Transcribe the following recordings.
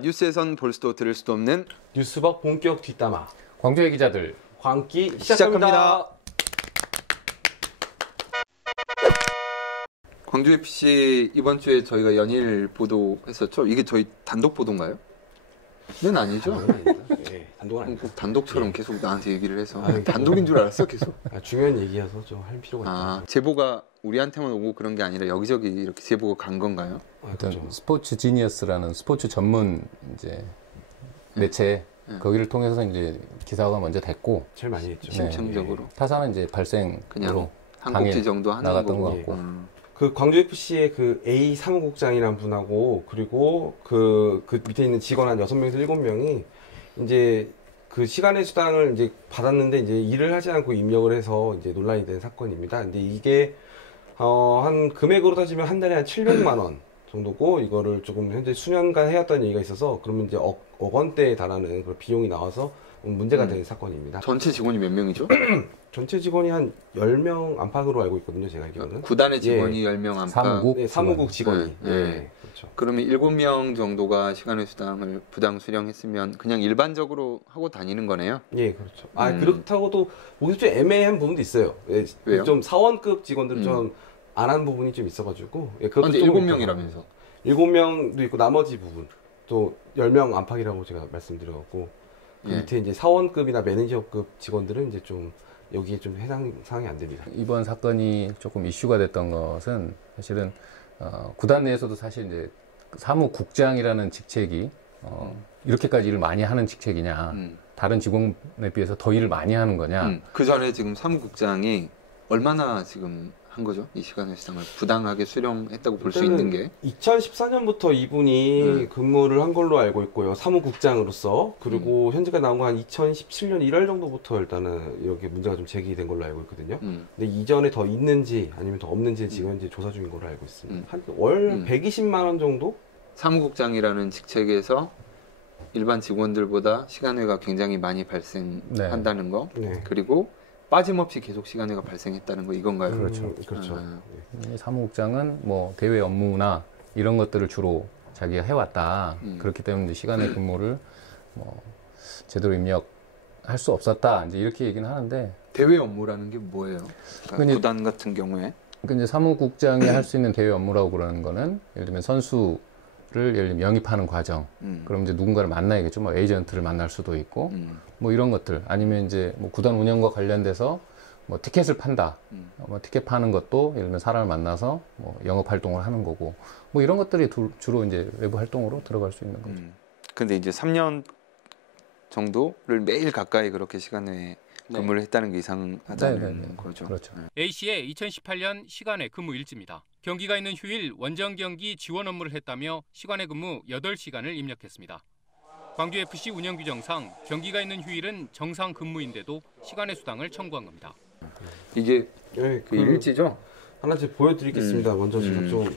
뉴스에선 볼 수도 들을 수도 없는 뉴스박 본격 뒷담화. 광주의 기자들 광기 시작합니다. 광주FC 이번 주에 저희가 연일 보도했었죠. 이게 저희 단독 보도인가요? 는 아니죠. 네, 단독은 아니죠. 단독처럼 계속 나한테 얘기를 해서 단독인 줄 알았어 계속. 중요한 얘기여서 좀 할 필요가 있다. 제보가 우리한테만 오고 그런 게 아니라 여기저기 이렇게 제보가 간 건가요? 어떤 스포츠 지니어스라는 스포츠 전문 이제 매체 거기를 통해서 이제 기사가 먼저 됐고 제일 많이 했죠. 심층적으로. 타사는 이제 발생으로 그냥 한 곡지 정도 하는 나갔던 거고. 것 같고. 그 광주FC의 그 A 사무국장이라는 분하고 그리고 그 밑에 있는 직원 한 6명에서 7명이 이제 그 시간의 수당을 이제 받았는데 이제 일을 하지 않고 입력을 해서 이제 논란이 된 사건입니다. 근데 이게 한 금액으로 따지면 한 달에 한 700만 원 정도고 이거를 조금 현재 수년간 해왔다는 얘기가 있어서 그러면 이제 억 원대에 달하는 그런 비용이 나와서 문제가 된 사건입니다. 전체 직원이 몇 명이죠? 전체 직원이 한 10명 안팎으로 알고 있거든요, 제가 알기로는. 구단의 직원이 10명 안팎. 사무국? 네, 사무국 직원이. 네. 그렇죠. 그러면 7명 정도가 시간의 수당을 부당 수령했으면 그냥 일반적으로 하고 다니는 거네요? 예, 그렇죠. 그렇다고도 보기 좀 애매한 부분도 있어요. 예, 왜요? 좀 사원급 직원들은 좀 안 한 부분이 좀 있어가지고. 예, 근데 7명이라면서? 7명도 있고 나머지 부분 또 10명 안팎이라고 제가 말씀드렸고 그 밑에 이제 사원급이나 매니저급 직원들은 이제 좀 여기에 좀 해당 사항이 안 됩니다. 이번 사건이 조금 이슈가 됐던 것은 사실은 구단 내에서도 사실 이제 사무국장이라는 직책이 이렇게까지 일을 많이 하는 직책이냐, 다른 직원에 비해서 더 일을 많이 하는 거냐. 그 전에 지금 사무국장이 얼마나 지금 한 거죠? 이 시간의 수당을 부당하게 수령했다고 볼 수 있는 게 2014년부터 이분이 근무를 한 걸로 알고 있고요. 사무국장으로서. 그리고 현재가 나온 거 한 2017년 1월 정도부터 일단은 이렇게 문제가 좀 제기된 걸로 알고 있거든요. 근데 이전에 더 있는지 아니면 더 없는지 지금 현재 조사 중인 걸로 알고 있습니다. 한 월 120만 원 정도? 사무국장이라는 직책에서 일반 직원들보다 시간외가 굉장히 많이 발생한다는 거. 네. 그리고 빠짐없이 계속 시간외가 발생했다는 거 이건가요? 그렇죠. 그렇죠. 사무국장은 뭐 대외 업무나 이런 것들을 주로 자기가 해왔다. 그렇기 때문에 이제 시간의 근무를 뭐 제대로 입력할 수 없었다. 이제 이렇게 얘기는 하는데 대외 업무라는 게 뭐예요? 그러니까 구단 같은 경우에 이제 사무국장이 할 수 있는 대외 업무라고 그러는 거는 예를 들면 선수를 예를 들면 영입하는 과정. 그럼 이제 누군가를 만나야겠죠. 뭐 에이전트를 만날 수도 있고 뭐 이런 것들 아니면 이제 뭐 구단 운영과 관련돼서 뭐 티켓을 판다. 뭐 티켓 파는 것도 예를 들면 사람을 만나서 뭐 영업 활동을 하는 거고 뭐 이런 것들이 주로 이제 외부 활동으로 들어갈 수 있는 거죠. 근데 이제 3년 정도를 매일 가까이 그렇게 시간에 근무를 했다는 게 이상하다는 거죠. 그렇죠. A씨의 2018년 시간의 근무 일지입니다. 경기가 있는 휴일 원정 경기 지원 업무를 했다며 시간의 근무 8시간을 입력했습니다. 광주FC 운영 규정상 경기가 있는 휴일은 정상 근무인데도 시간의 수당을 청구한 겁니다. 이게 네, 그 일지죠? 하나 제가 보여드리겠습니다. 먼저 제가 좀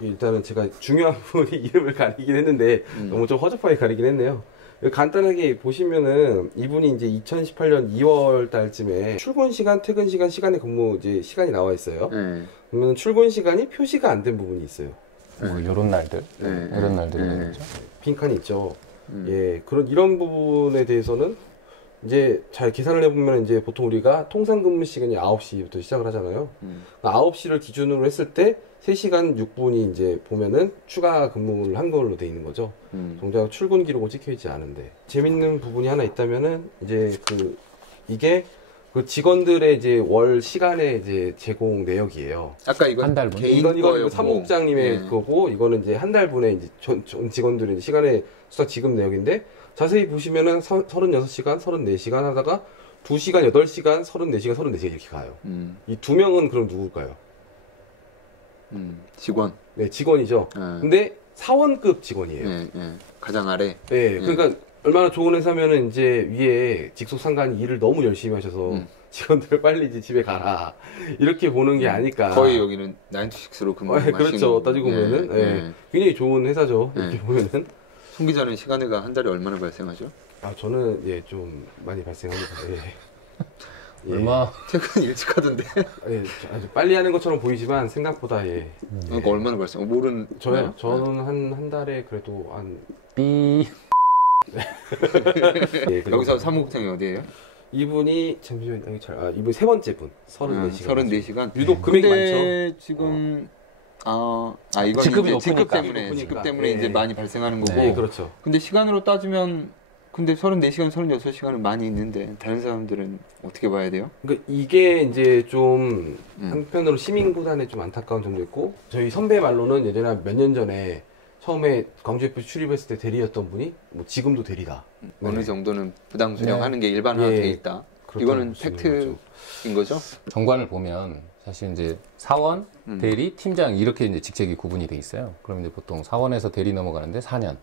일단은 제가 중요한 분이 이름을 가리긴 했는데 너무 좀 허접하게 가리긴 했네요. 간단하게 보시면은 이분이 이제 2018년 2월 달쯤에 출근 시간, 퇴근 시간, 시간의 근무 이제 시간이 나와 있어요. 그러면 출근 시간이 표시가 안 된 부분이 있어요. 뭐 이런 날들, 이런 날들이 있죠. 빈칸이 있죠. 예, 이런 부분에 대해서는 이제 잘 계산을 해보면 이제 보통 우리가 통상 근무 시간이 9시부터 시작을 하잖아요. 9시를 기준으로 했을 때 3시간 6분이 이제 보면은 추가 근무를 한 걸로 돼 있는 거죠. 정작 출근 기록은 찍혀 있지 않은데 재밌는 부분이 하나 있다면은 이제 이게 그 직원들의 이제 월 시간의 이제 제공 내역이에요. 아까 이건 한 달분. 개인 이건 거였고. 사무국장님의 거고 이거는 이제 한 달분의 이제 전 직원들의 시간의 수당 지급 내역인데 자세히 보시면은 36시간, 34시간 하다가 2시간, 8시간, 34시간, 34시간 이렇게 가요. 이 2명은 그럼 누굴까요? 직원. 네, 직원이죠. 근데 사원급 직원이에요. 가장 아래. 네, 그러니까 얼마나 좋은 회사면은 이제 위에 직속 상관이 일을 너무 열심히 하셔서 직원들 빨리 이제 집에 가라 이렇게 보는 게 아닐까. 거의 여기는 9to6로 근무하시는. 그렇죠. 따지고 보면은 굉장히 좋은 회사죠. 이렇게 보면은. 송 기자는 시간외가 한 달에 얼마나 발생하죠? 저는 좀 많이 발생합니다. 얼마? 퇴근 일찍 하던데. 예, 아주 빨리 하는 것처럼 보이지만 생각보다 예. 그러니까 얼마나 벌써 모르는 저는 한 달에 그래도 한 삐. 예, 여기서 사무국장이 어디예요? 이분이 잠시만요. 이분 세 번째 분 34시간. 34시간. 유독 금액이 근데 많죠. 지금 이건 직급이 이제 직급 높으니까. 때문에 직급 때문에 예. 이제 많이 발생하는 거고. 네, 그렇죠. 근데 시간으로 따지면 근데 34시간, 36시간은 많이 있는데 다른 사람들은 어떻게 봐야 돼요? 그러니까 이게 이제 좀 음. 한편으로 시민구단에 좀 안타까운 점도 있고 저희 선배 말로는 예전에 몇 년 전에 처음에 광주FC 출입했을 때 대리였던 분이 뭐 지금도 대리다. 어느 정도는 부당 수령하는 게 예. 일반화돼 있다. 이거는 그렇다는 팩트인 거죠? 정관을 보면 사실 이제 사원, 대리, 팀장 이렇게 이제 직책이 구분이 돼 있어요. 그럼 이제 보통 사원에서 대리 넘어가는데 4년,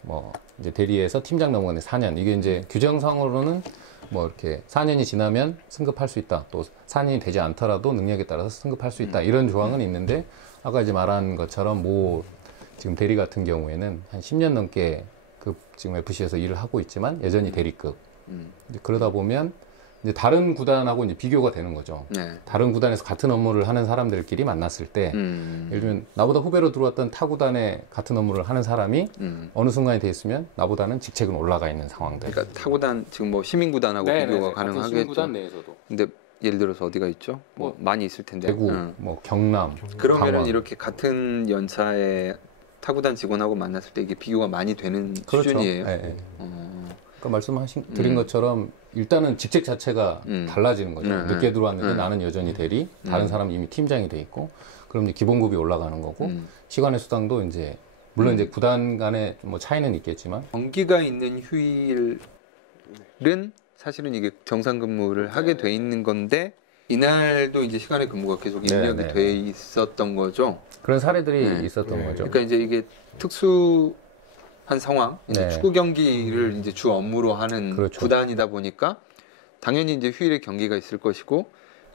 뭐 이제 대리에서 팀장 넘어가는데 4년. 이게 이제 규정상으로는 뭐 이렇게 4년이 지나면 승급할 수 있다. 또 4년이 되지 않더라도 능력에 따라서 승급할 수 있다. 이런 조항은 있는데 아까 이제 말한 것처럼 뭐 지금 대리 같은 경우에는 한 10년 넘게 지금 FC에서 일을 하고 있지만 여전히 대리급. 이제 그러다 보면 이제 다른 구단하고 이제 비교가 되는 거죠. 네. 다른 구단에서 같은 업무를 하는 사람들끼리 만났을 때, 예를 들면 나보다 후배로 들어왔던 타 구단에 같은 업무를 하는 사람이 어느 순간이 돼 있으면 나보다는 직책은 올라가 있는 상황들. 그러니까 타구단 지금 뭐 시민구단하고 비교가 가능하겠죠. 시민구단 내에서도. 근데 예를 들어서 어디가 있죠? 뭐 많이 있을 텐데. 대구, 뭐 경남, 그러면은 강원. 이렇게 같은 연차에 타구단 직원하고 만났을 때 이게 비교가 많이 되는 그렇죠. 수준이에요. 네, 네. 그러니까 드린 것처럼 일단은 직책 자체가 달라지는 거죠. 늦게 들어왔는데 나는 여전히 대리, 다른 사람은 이미 팀장이 돼 있고, 그럼 이제 기본급이 올라가는 거고, 시간의 수당도 이제 물론 이제 구단 간에 뭐 차이는 있겠지만 경기가 있는 휴일은 사실은 이게 정상 근무를 하게 돼 있는 건데 이날도 이제 시간의 근무가 계속 입력이 돼 있었던 거죠. 그런 사례들이 있었던 거죠. 그러니까 이제 이게 특수한 상황, 이제 네. 축구 경기를 이제 주 업무로 하는 그렇죠. 구단이다 보니까 당연히 이제 휴일에 경기가 있을 것이고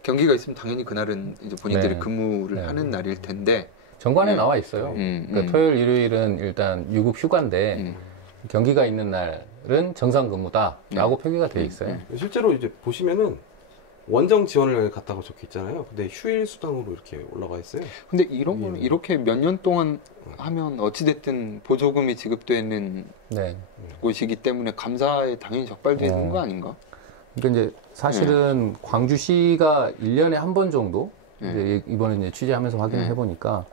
경기가 있으면 당연히 그날은 이제 본인들이 네. 근무를 네. 하는 날일 텐데 정관에 나와 있어요. 그러니까 토요일, 일요일은 일단 유급 휴가인데 경기가 있는 날은 정상 근무다라고 표기가 돼 있어요. 실제로 이제 보시면은 원정 지원을 갔다고 적혀 있잖아요. 근데 휴일 수당으로 이렇게 올라가 있어요. 근데 이런 거는 이렇게 몇 년 동안 하면 어찌됐든 보조금이 지급되는 네. 곳이기 때문에 감사에 당연히 적발되는 거 아닌가? 그러니까 이제 사실은 광주시가 1년에 한 번 정도 이제 이번에 이제 취재하면서 확인을 해보니까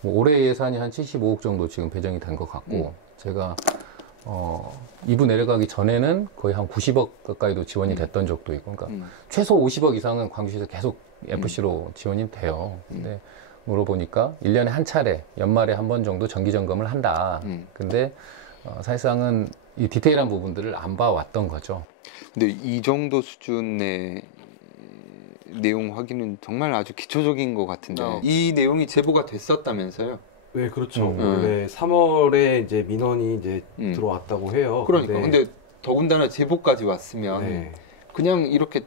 뭐 올해 예산이 한 75억 정도 지금 배정이 된 것 같고 제가 2부 내려가기 전에는 거의 한 90억 가까이도 지원이 됐던 적도 있고 그러니까 최소 50억 이상은 광주시에서 계속 FC로 지원이 돼요. 근데 물어보니까 1년에 한 차례 연말에 한 번 정도 정기 점검을 한다. 근데 사실상은 이 디테일한 부분들을 안 봐왔던 거죠. 근데 이 정도 수준의 내용 확인은 정말 아주 기초적인 것 같은데 이 내용이 제보가 됐었다면서요? 네, 그렇죠. 원래 3월에 이제 민원이 이제 들어왔다고 해요. 그러니까 근데 더군다나 제보까지 왔으면 네. 그냥 이렇게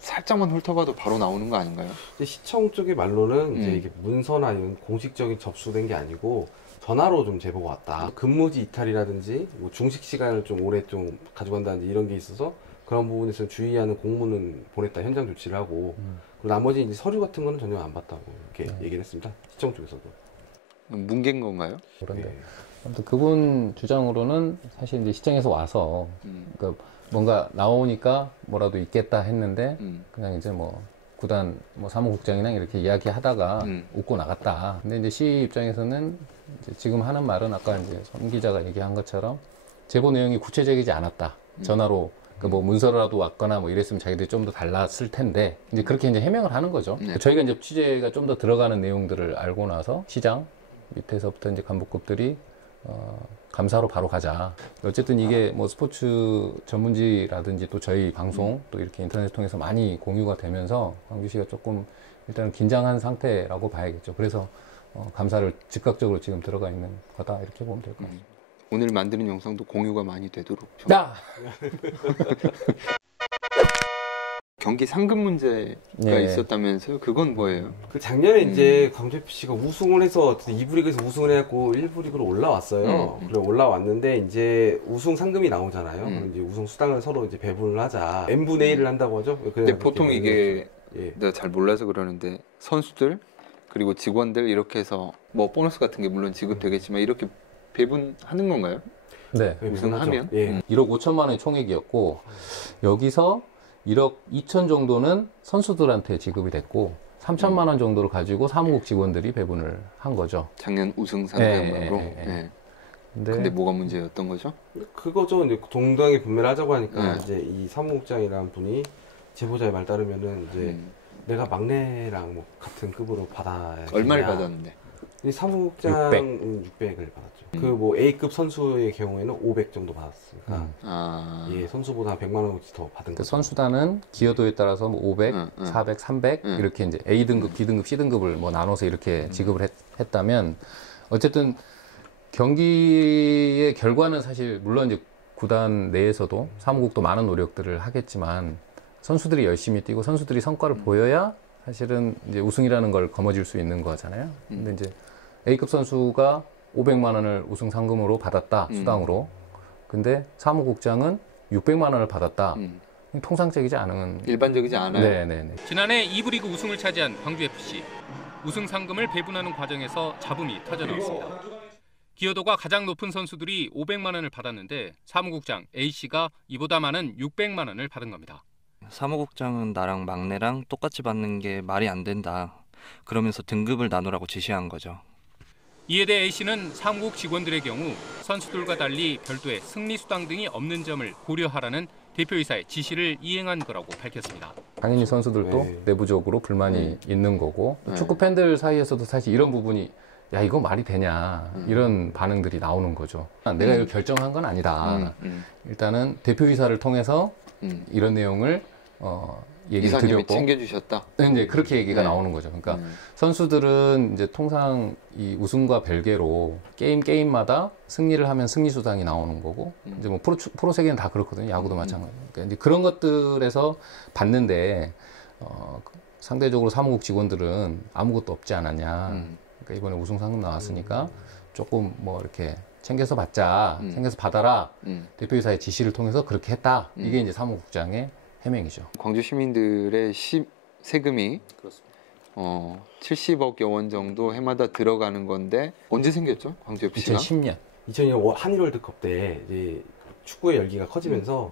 살짝만 훑어봐도 바로 나오는 거 아닌가요? 이제 시청 쪽의 말로는 이제 이게 문서나 이런 공식적인 접수된 게 아니고 전화로 좀 제보가 왔다. 근무지 이탈이라든지 뭐 중식 시간을 좀 오래 좀 가져간다든지 이런 게 있어서 그런 부분에서 주의하는 공문은 보냈다. 현장 조치를 하고 그리고 나머지 이제 서류 같은 거는 전혀 안 봤다고 이렇게 얘기를 했습니다. 시청 쪽에서도. 뭉갠 건가요? 그런데 아무튼 그분 주장으로는 사실 이제 시청에서 와서 그러니까 뭔가 나오니까 뭐라도 있겠다 했는데 그냥 이제 뭐 구단 뭐 사무국장이랑 이렇게 이야기하다가 웃고 나갔다. 근데 이제 시 입장에서는 이제 지금 하는 말은 아까 이제 선 기자가 얘기한 것처럼 제보 내용이 구체적이지 않았다. 전화로 그 뭐 문서라도 왔거나 뭐 이랬으면 자기들이 좀 더 달랐을 텐데 이제 그렇게 이제 해명을 하는 거죠. 저희가 이제 취재가 좀 더 들어가는 내용들을 알고 나서 시장 밑에서부터 이제 간부급들이 감사로 바로 가자. 어쨌든 이게 뭐 스포츠 전문지라든지 또 저희 방송 또 이렇게 인터넷 통해서 많이 공유가 되면서 광주시가 조금 일단은 긴장한 상태라고 봐야겠죠. 그래서 감사를 즉각적으로 지금 들어가 있는 거다 이렇게 보면 될 것 같습니다. 오늘 만드는 영상도 공유가 많이 되도록 야! 경기 상금 문제가 네. 있었다면서요? 그건 뭐예요? 그 작년에 이제 광주FC가 우승을 해서 2부 리그에서 우승을 해갖고 1부 리그로 올라왔어요. 그래 올라왔는데 이제 우승 상금이 나오잖아요. 그럼 이제 우승 수당을 서로 이제 배분을 하자. n분의 1을 한다고 하죠. 근데 보통 이게 예. 내가 잘 몰라서 그러는데 선수들 그리고 직원들 이렇게 해서 뭐 보너스 같은 게 물론 지급되겠지만 이렇게 배분하는 건가요? 네. 우승하면? 예. 1억 5천만 원의 총액이었고 여기서 1억 2천 정도는 선수들한테 지급이 됐고 3천만 원 정도를 가지고 사무국 직원들이 배분을 한 거죠. 작년 우승 상금으로. 네. 네. 근데 뭐가 문제였던 거죠? 그거죠. 이제 동등하게 분배를 하자고 하니까 네. 이제 이 사무국장이라는 분이 제보자의 말 따르면은 이제 내가 막내랑 뭐 같은 급으로 받아야 얼마를 되냐. 받았는데? 이 사무국장은 600을 받았죠. 그 뭐 A급 선수의 경우에는 500 정도 받았으니까 예, 선수보다 100만 원어치 더 받은 그 거죠. 선수단은 기여도에 따라서 뭐 500, 400, 300 이렇게 이제 A 등급, B 등급, C 등급을 뭐 나눠서 이렇게 지급을 했다면 어쨌든 경기의 결과는 사실 물론 이제 구단 내에서도 사무국도 많은 노력들을 하겠지만 선수들이 열심히 뛰고 선수들이 성과를 보여야 사실은 이제 우승이라는 걸 거머쥘 수 있는 거잖아요. 근데 이제 A급 선수가 500만 원을 우승 상금으로 받았다, 수당으로. 근데 사무국장은 600만 원을 받았다. 통상적이지 않은. 일반적이지 않아요. 네네네. 지난해 2부 리그 우승을 차지한 광주FC. 우승 상금을 배분하는 과정에서 잡음이 터져나왔습니다. 기여도가 가장 높은 선수들이 500만 원을 받았는데 사무국장 A씨가 이보다 많은 600만 원을 받은 겁니다. 사무국장은 나랑 막내랑 똑같이 받는 게 말이 안 된다. 그러면서 등급을 나누라고 지시한 거죠. 이에 대해 A씨는 사무국 직원들의 경우 선수들과 달리 별도의 승리수당 등이 없는 점을 고려하라는 대표이사의 지시를 이행한 거라고 밝혔습니다. 당연히 선수들도 네. 내부적으로 불만이 있는 거고 축구 팬들 사이에서도 사실 이런 부분이 야 이거 말이 되냐 이런 반응들이 나오는 거죠. 내가 이걸 결정한 건 아니다. 일단은 대표이사를 통해서 이런 내용을 얘기를 이사님이 드렸고 챙겨주셨다. 이제 그렇게 얘기가 나오는 거죠. 그러니까 선수들은 이제 통상 이 우승과 별개로 게임마다 승리를 하면 승리 수당이 나오는 거고 이제 뭐 프로 세계는 다 그렇거든요. 야구도 마찬가지. 그러니까 이제 그런 것들에서 받는데 상대적으로 사무국 직원들은 아무것도 없지 않았냐. 그러니까 이번에 우승 상금 나왔으니까 조금 뭐 이렇게 챙겨서 받자, 챙겨서 받아라. 대표이사의 지시를 통해서 그렇게 했다. 이게 이제 사무국장의 해명이죠. 광주 시민들의 세금이 70억여 원 정도 해마다 들어가는 건데 언제 생겼죠? 광주FC가? 2010년. 2002년 한일 월드컵 때 이제 축구의 열기가 커지면서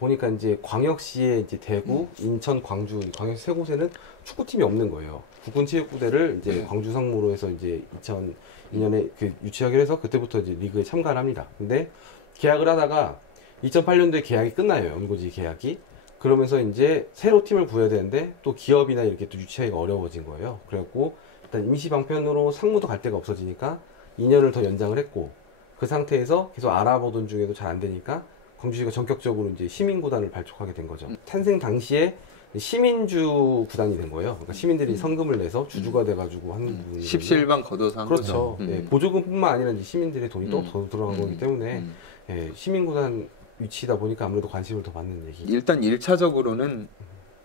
보니까 이제 광역시에 이제 대구, 인천, 광주, 광역시 세 곳에는 축구팀이 없는 거예요. 국군체육부대를 이제 광주 상무로 해서 이제 2002년에 유치하기로 해서 그때부터 이제 리그에 참가를 합니다. 근데 계약을 하다가 2008년도에 계약이 끝나요. 연고지 계약이. 그러면서 이제 새로 팀을 구해야 되는데 또 기업이나 이렇게 또 유치하기가 어려워진 거예요. 그래갖고 일단 임시 방편으로 상무도 갈 데가 없어지니까 2년을 더 연장을 했고 그 상태에서 계속 알아보던 중에도 잘 안 되니까 광주시가 전격적으로 이제 시민구단을 발족하게 된 거죠. 탄생 당시에 시민주 구단이 된 거예요. 그러니까 시민들이 성금을 내서 주주가 돼가지고 하는 부분이 십시일반 걷어서 한 그렇죠. 거죠. 예, 보조금뿐만 아니라 이제 시민들의 돈이 또 더 들어간 거기 때문에 예, 시민구단 위치다 보니까 아무래도 관심을 더 받는 얘기. 일단 1차적으로는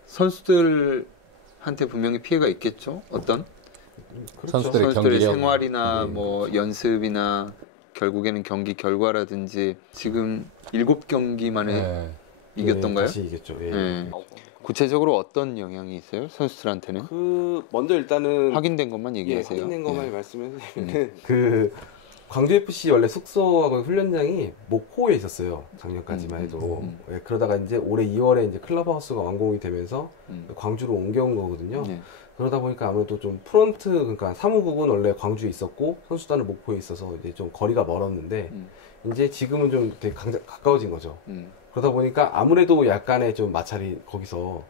선수들한테 분명히 피해가 있겠죠. 어떤? 그렇죠. 선수들의 선수들의 경기력. 생활이나 네, 뭐 그렇죠. 연습이나 결국에는 경기 결과라든지 지금 7경기 만에 네. 이겼던가요? 다시 이겼죠. 예. 네. 구체적으로 어떤 영향이 있어요? 선수들한테는? 먼저 일단은 확인된 것만 얘기하세요. 확인된 것만 예. 말씀해드리면 광주FC 원래 숙소하고 훈련장이 목포에 있었어요. 작년까지만 해도. 예, 그러다가 이제 올해 2월에 이제 클럽하우스가 완공이 되면서 광주로 옮겨온 거거든요. 네. 그러다 보니까 아무래도 좀 프런트, 그러니까 사무국은 원래 광주에 있었고 선수단은 목포에 있어서 이제 좀 거리가 멀었는데 이제 지금은 좀 되게 가까워진 거죠. 그러다 보니까 아무래도 약간의 좀 마찰이 거기서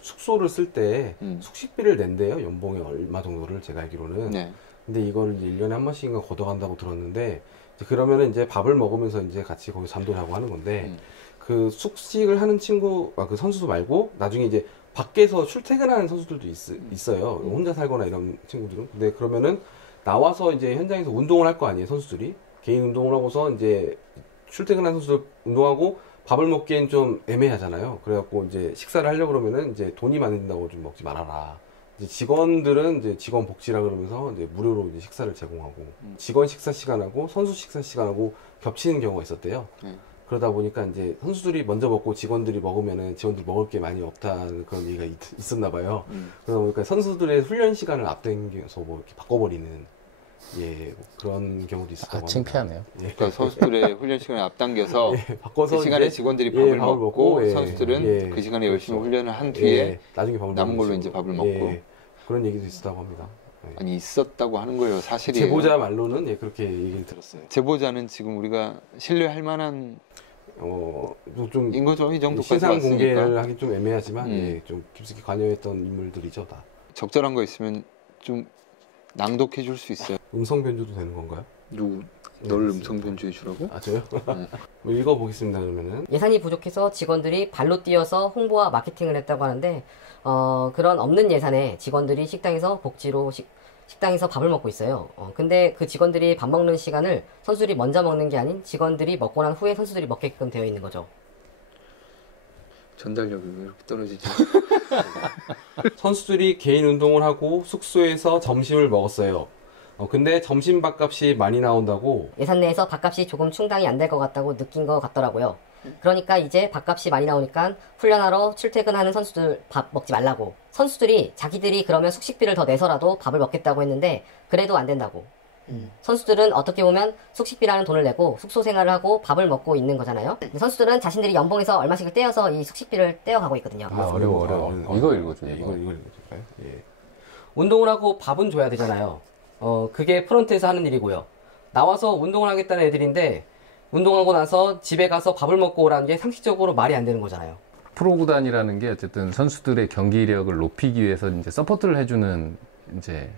숙소를 쓸 때 숙식비를 낸대요. 연봉이 얼마 정도를 제가 알기로는. 네. 근데 이걸 이제 1년에 한 번씩인가 걷어간다고 들었는데 이제 그러면은 이제 밥을 먹으면서 이제 같이 거기 잠도 자고 하는 건데 그 숙식을 하는 그 선수 말고 나중에 이제 밖에서 출퇴근하는 선수들도 있어요. 혼자 살거나 이런 친구들은. 근데 그러면은 나와서 이제 현장에서 운동을 할 거 아니에요, 선수들이. 개인 운동을 하고서 이제 출퇴근하는 선수들 운동하고 밥을 먹기엔 좀 애매하잖아요. 그래갖고 이제 식사를 하려고 그러면은 이제 돈이 많이 든다고 좀 먹지 말아라. 이제 직원들은 이제 직원 복지라 그러면서 이제 무료로 이제 식사를 제공하고 직원 식사 시간하고 선수 식사 시간하고 겹치는 경우가 있었대요. 그러다 보니까 이제 선수들이 먼저 먹고 직원들이 먹으면은 직원들이 먹을 게 많이 없다는 그런 얘기가 있었나 봐요. 그러다 보니까 선수들의 훈련 시간을 앞당겨서 뭐 이렇게 바꿔버리는 예, 뭐 그런 경우도 있었다고 합니다. 창피하네요. 예. 그러니까 선수들의 훈련 시간을 앞당겨서 바꿔서 그 시간에 이제, 직원들이 밥을 밥을 먹고 예, 선수들은 예, 그 시간에 열심히 그렇죠. 훈련을 한 뒤에 예, 나중에 밥을 남은 걸로 먹는 이제 밥을 식으로. 먹고. 예, 그런 얘기도 있었다고 합니다. 예. 아니 있었다고 하는 거예요. 사실이에요. 제보자 말로는 예, 그렇게 얘기를 들었어요. 제보자는 지금 우리가 신뢰할 만한 좀 인 거죠. 이 정도까지 신상 왔으니까. 공개를 하기 좀 애매하지만 예, 좀 깊숙이 관여했던 인물들이죠 다. 적절한 거 있으면 좀 낭독해 줄 수 있어요. 음성 변조도 되는 건가요? 누구 널 음성 변조해 주라고? 아 저요? 뭐 읽어보겠습니다 그러면은. 예산이 부족해서 직원들이 발로 뛰어서 홍보와 마케팅을 했다고 하는데 그런 없는 예산에 직원들이 식당에서 복지로 식당에서 밥을 먹고 있어요. 근데 그 직원들이 밥 먹는 시간을 선수들이 먼저 먹는 게 아닌 직원들이 먹고 난 후에 선수들이 먹게끔 되어 있는 거죠. 전달력이 왜 이렇게 떨어지지? 선수들이 개인 운동을 하고 숙소에서 점심을 먹었어요. 근데 점심 밥값이 많이 나온다고. 예산 내에서 밥값이 조금 충당이 안 될 것 같다고 느낀 것 같더라고요. 그러니까 이제 밥값이 많이 나오니까 훈련하러 출퇴근하는 선수들 밥 먹지 말라고. 선수들이 자기들이 그러면 숙식비를 더 내서라도 밥을 먹겠다고 했는데 그래도 안 된다고. 선수들은 어떻게 보면 숙식비라는 돈을 내고 숙소 생활을 하고 밥을 먹고 있는 거잖아요. 선수들은 자신들이 연봉에서 얼마씩을 떼어서 이 숙식비를 떼어가고 있거든요. 어려워. 이거 읽어줘요. 이거 읽어줄까요? 예. 운동을 하고 밥은 줘야 되잖아요. 그게 프런트에서 하는 일이고요. 나와서 운동을 하겠다는 애들인데 운동하고 나서 집에 가서 밥을 먹고 오라는 게 상식적으로 말이 안 되는 거잖아요. 프로구단이라는 게 어쨌든 선수들의 경기력을 높이기 위해서 이제 서포트를 해주는 이제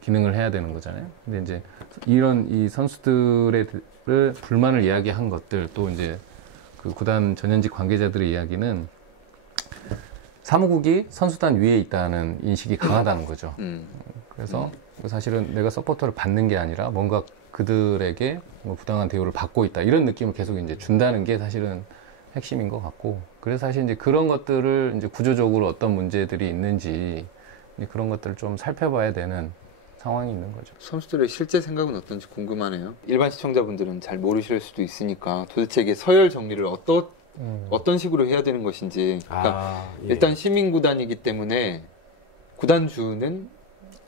기능을 해야 되는 거잖아요. 근데 이제 이런 이 선수들의 불만을 이야기한 것들 또 이제 그 구단 전현직 관계자들의 이야기는 사무국이 선수단 위에 있다는 인식이 강하다는 거죠. 그래서 사실은 내가 서포터를 받는 게 아니라 뭔가 그들에게 뭐 부당한 대우를 받고 있다 이런 느낌을 계속 이제 준다는 게 사실은 핵심인 것 같고, 그래서 사실 이제 그런 것들을 이제 구조적으로 어떤 문제들이 있는지 그런 것들을 좀 살펴봐야 되는 상황이 있는 거죠. 선수들의 실제 생각은 어떤지 궁금하네요. 일반 시청자분들은 잘 모르실 수도 있으니까 도대체 이게 서열 정리를 어떤 식으로 해야 되는 것인지. 그러니까 예. 일단 시민구단이기 때문에 구단주는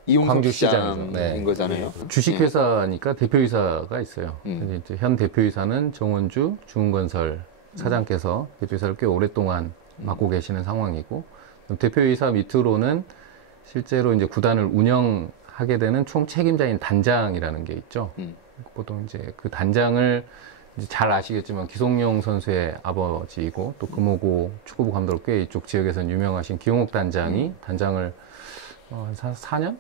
이용석 시장인 네. 거잖아요. 주식회사니까 대표이사가 있어요. 근데 이제 현 대표이사는 정원주 중흥건설 사장께서 대표이사를 꽤 오랫동안 맡고 계시는 상황이고, 대표이사 밑으로는 실제로 이제 구단을 운영하게 되는 총 책임자인 단장이라는 게 있죠. 보통 이제 그 단장을 이제 잘 아시겠지만 기성용 선수의 아버지이고 또 금호고 축구부 감독으로 꽤 이쪽 지역에서는 유명하신 기용욱 단장이 단장을 한 4년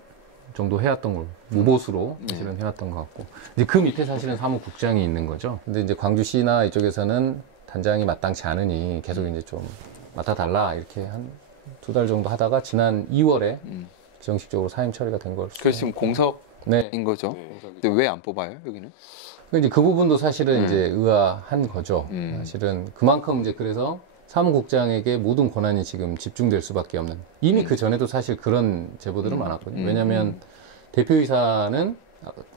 정도 해왔던 걸 무보수로 사실은 해왔던 것 같고, 이제 그 밑에 사실은 사무국장이 있는 거죠. 근데 이제 광주시나 이쪽에서는 단장이 마땅치 않으니 계속 이제 좀 맡아달라 이렇게 한 2달 정도 하다가 지난 2월에 정식적으로 사임 처리가 된 걸. 그래서 지금 공석인 거죠. 근데 왜 안 뽑아요, 여기는? 이제 그 부분도 사실은 이제 의아한 거죠. 사실은 그만큼 이제 그래서 사무국장에게 모든 권한이 지금 집중될 수밖에 없는. 이미 그 전에도 사실 그런 제보들은 많았거든요. 왜냐하면 대표이사는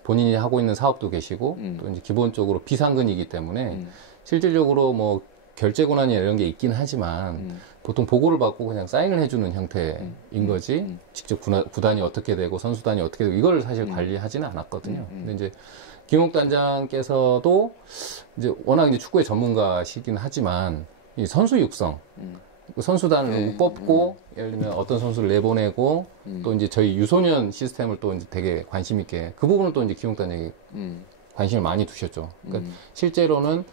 본인이 하고 있는 사업도 계시고 또 이제 기본적으로 비상근이기 때문에 실질적으로 뭐 결제 권한이 이런 게 있긴 하지만 보통 보고를 받고 그냥 사인을 해주는 형태인 거지 직접 구단이 어떻게 되고 선수단이 어떻게 되고 이걸 사실 관리하지는 않았거든요. 근데 이제 김홍 단장께서도 이제 워낙 이제 축구의 전문가시긴 하지만 이 선수 육성, 선수단을 뽑고 예를 들면 어떤 선수를 내보내고 또 이제 저희 유소년 시스템을 또 이제 되게 관심 있게 그 부분을 또 이제 김홍 단장이 관심을 많이 두셨죠. 그러니까 실제로는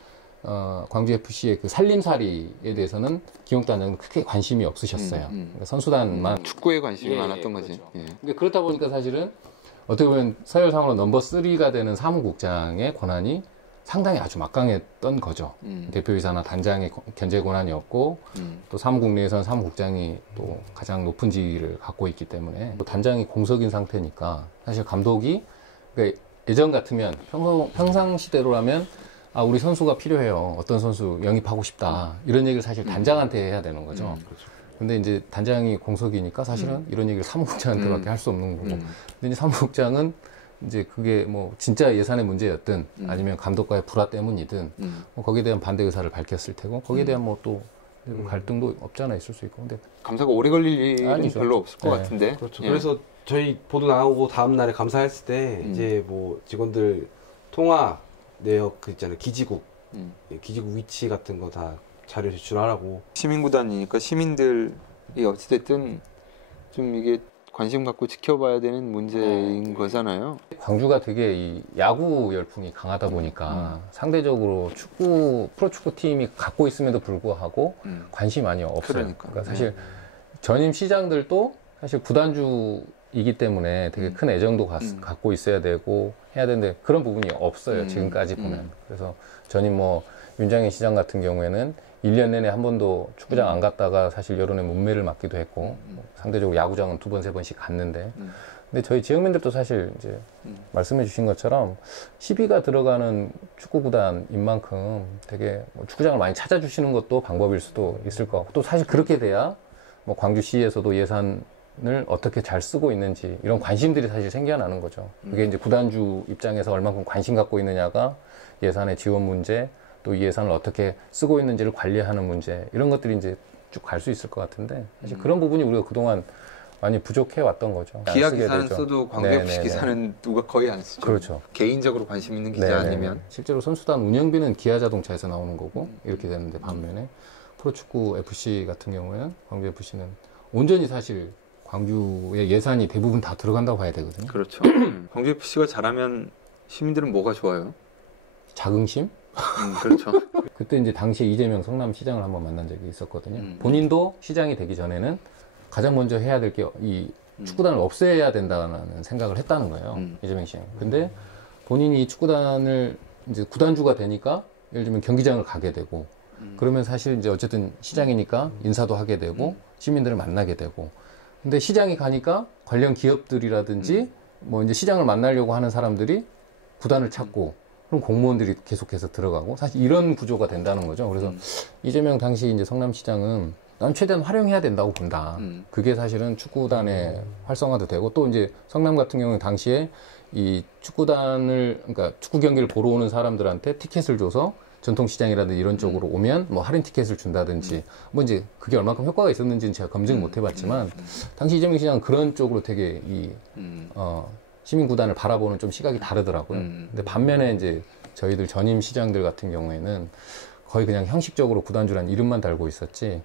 광주 FC의 그 살림살이에 대해서는 기용 단장은 크게 관심이 없으셨어요. 그러니까 선수단만 축구에 관심이 많았던 거지. 그렇죠. 근데 그렇다 보니까 사실은 어떻게 보면 서열상으로 넘버 3가 되는 사무국장의 권한이 상당히 아주 막강했던 거죠. 대표이사나 단장의 견제 권한이 없고 또 사무국 내에서는 사무국장이 또 가장 높은 지위를 갖고 있기 때문에 또 단장이 공석인 상태니까 사실 감독이 그러니까 예전 같으면 평상시대로라면 아, 우리 선수가 필요해요. 어떤 선수 영입하고 싶다. 이런 얘기를 사실 단장한테 해야 되는 거죠. 그렇죠. 근데 이제 단장이 공석이니까 사실은 이런 얘기를 사무국장한테밖에 할 수 없는 거고. 근데 이제 사무국장은 이제 그게 뭐 진짜 예산의 문제였든 아니면 감독과의 불화 때문이든 뭐 거기에 대한 반대 의사를 밝혔을 테고 거기에 대한 뭐 또 갈등도 없잖아 있을 수 있고. 근데 감사가 오래 걸릴 일은 아니죠. 별로 없을 것 네. 같은데. 그렇죠. 예. 그래서 저희 보도 나오고 다음 날에 감사했을 때 이제 뭐 직원들 통화 내역 그 있잖아요. 기지국 기지국 위치 같은 거 다 자료 제출하라고. 시민구단이니까 시민들이 어찌됐든 좀 이게 관심 갖고 지켜봐야 되는 문제인 거잖아요. 광주가 되게 이 야구 열풍이 강하다 보니까 상대적으로 프로축구 팀이 갖고 있음에도 불구하고 관심이 많이 없어요. 그러니까 사실 전임 시장들도 사실 구단주이기 때문에 되게 큰 애정도 갖고 있어야 되고 해야 되는데 그런 부분이 없어요. 지금까지 보면. 그래서 전임 뭐 윤장현 시장 같은 경우에는 1년 내내 한 번도 축구장 안 갔다가 사실 여론의 문매를 맞기도 했고 상대적으로 야구장은 2번, 3번씩 갔는데 근데 저희 지역민들도 사실 이제 말씀해 주신 것처럼 시비가 들어가는 축구구단인 만큼 되게 뭐 축구장을 많이 찾아주시는 것도 방법일 수도 있을 것 같고 또 사실 그렇게 돼야 뭐 광주시에서도 예산을 어떻게 잘 쓰고 있는지 이런 관심들이 사실 생겨나는 거죠. 그게 이제 구단주 입장에서 얼만큼 관심 갖고 있느냐가 예산의 지원 문제 또 이 예산을 어떻게 쓰고 있는지를 관리하는 문제 이런 것들이 이제 쭉 갈 수 있을 것 같은데 사실 그런 부분이 우리가 그동안 많이 부족해 왔던 거죠. 기아 기사는 써도 광주FC 기사는 누가 거의 안 쓰죠. 그렇죠. 개인적으로 관심 있는 기자 아니면. 실제로 선수단 운영비는 기아자동차에서 나오는 거고 이렇게 되는데 반면에 프로축구 FC 같은 경우에는 광주FC는 온전히 사실 광주의 예산이 대부분 다 들어간다고 봐야 되거든요. 그렇죠. 광주FC가 잘하면 시민들은 뭐가 좋아요? 자긍심? 그렇죠. 그때 이제 당시에 이재명 성남시장을 한번 만난 적이 있었거든요. 본인도 시장이 되기 전에는 가장 먼저 해야 될 게 이 축구단을 없애야 된다는 생각을 했다는 거예요. 이재명 시장. 근데 본인이 이 축구단을 이제 구단주가 되니까 예를 들면 경기장을 가게 되고 그러면 사실 이제 어쨌든 시장이니까 인사도 하게 되고 시민들을 만나게 되고 근데 시장이 가니까 관련 기업들이라든지 뭐 이제 시장을 만나려고 하는 사람들이 구단을 찾고 그럼 공무원들이 계속해서 들어가고 사실 이런 구조가 된다는 거죠. 그래서 이재명 당시 이제 성남시장은 난 최대한 활용해야 된다고 본다. 그게 사실은 축구단의 활성화도 되고 또 이제 성남 같은 경우는 당시에 이 축구단을 그러니까 축구 경기를 보러 오는 사람들한테 티켓을 줘서 전통시장이라든지 이런 쪽으로 오면 뭐 할인 티켓을 준다든지 뭐 이제 그게 얼마큼 효과가 있었는지는 제가 검증 못 해봤지만 당시 이재명 시장은 그런 쪽으로 되게 이 시민구단을 바라보는 좀 시각이 다르더라고요. 근데 반면에 이제 저희들 전임 시장들 같은 경우에는 거의 그냥 형식적으로 구단주란 이름만 달고 있었지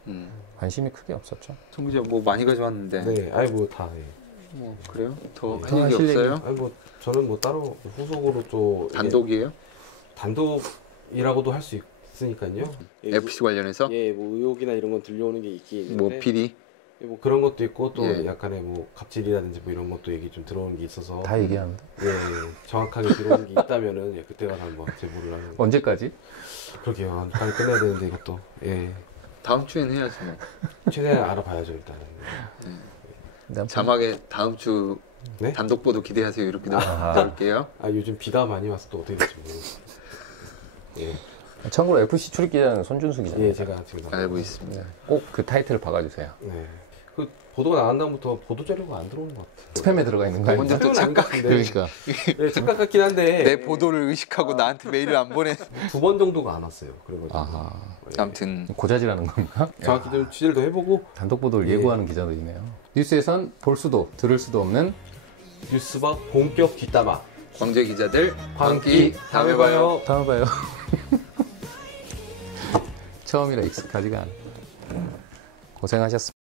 관심이 크게 없었죠. 송 기자 뭐 많이 가져왔는데. 네, 아이 뭐 다. 뭐 그래요? 더 네. 할 얘기 없어요? 아니 뭐 저는 뭐 따로 후속으로 또 단독이에요? 단독이라고도 할 수 있으니까요. FC 관련해서? 예, 뭐 의혹이나 이런 건 들려오는 게 있긴 있는데. 뭐 비리? 뭐 그런 것도 있고 또 예. 약간의 뭐 갑질이라든지 뭐 이런 것도 얘기 좀 들어오는 게 있어서 다 얘기하는데. 예, 정확하게 들어오는 게 있다면은 예, 그때 가서 한번 제보를 하는 거. 언제까지? 그러게요. 빨리 끝내야 되는데 이것도 예. 다음 주에는 해야지 뭐. 최대한 알아봐야죠 일단은. 자막에 다음 주 네? 단독 보도 기대하세요 이렇게 넣을게요. 아 요즘 비가 많이 와서 또 어떻게 될지 모르겠어요. 예. 참고로 FC 출입 기자는 손준수 기자입니다. 예, 제가 지금 알고 있습니다. 꼭 그 타이틀을 박아주세요. 네. 그 보도가 나간 다음부터 보도 자료가 안 들어오는 것 같아요. 스팸에 들어가 있는 거 혼자 아니죠? 또 착각. 그러니까 네, 착각 같긴 한데 내 보도를 의식하고 나한테 메일을 안 보내. 2번 정도가 안 왔어요. 그래가지고 아하. 아무튼 고자질하는 건가? 정확히 좀 취재를 더 해보고 단독 보도를 예. 예고하는 기자들이네요. 뉴스에선 볼 수도 들을 수도 없는 뉴스박 본격 뒷담화. 광주의 기자들 광기 다음에 봐요. 다음에 봐요. 처음이라 익숙하지가 않아. 고생하셨습니다.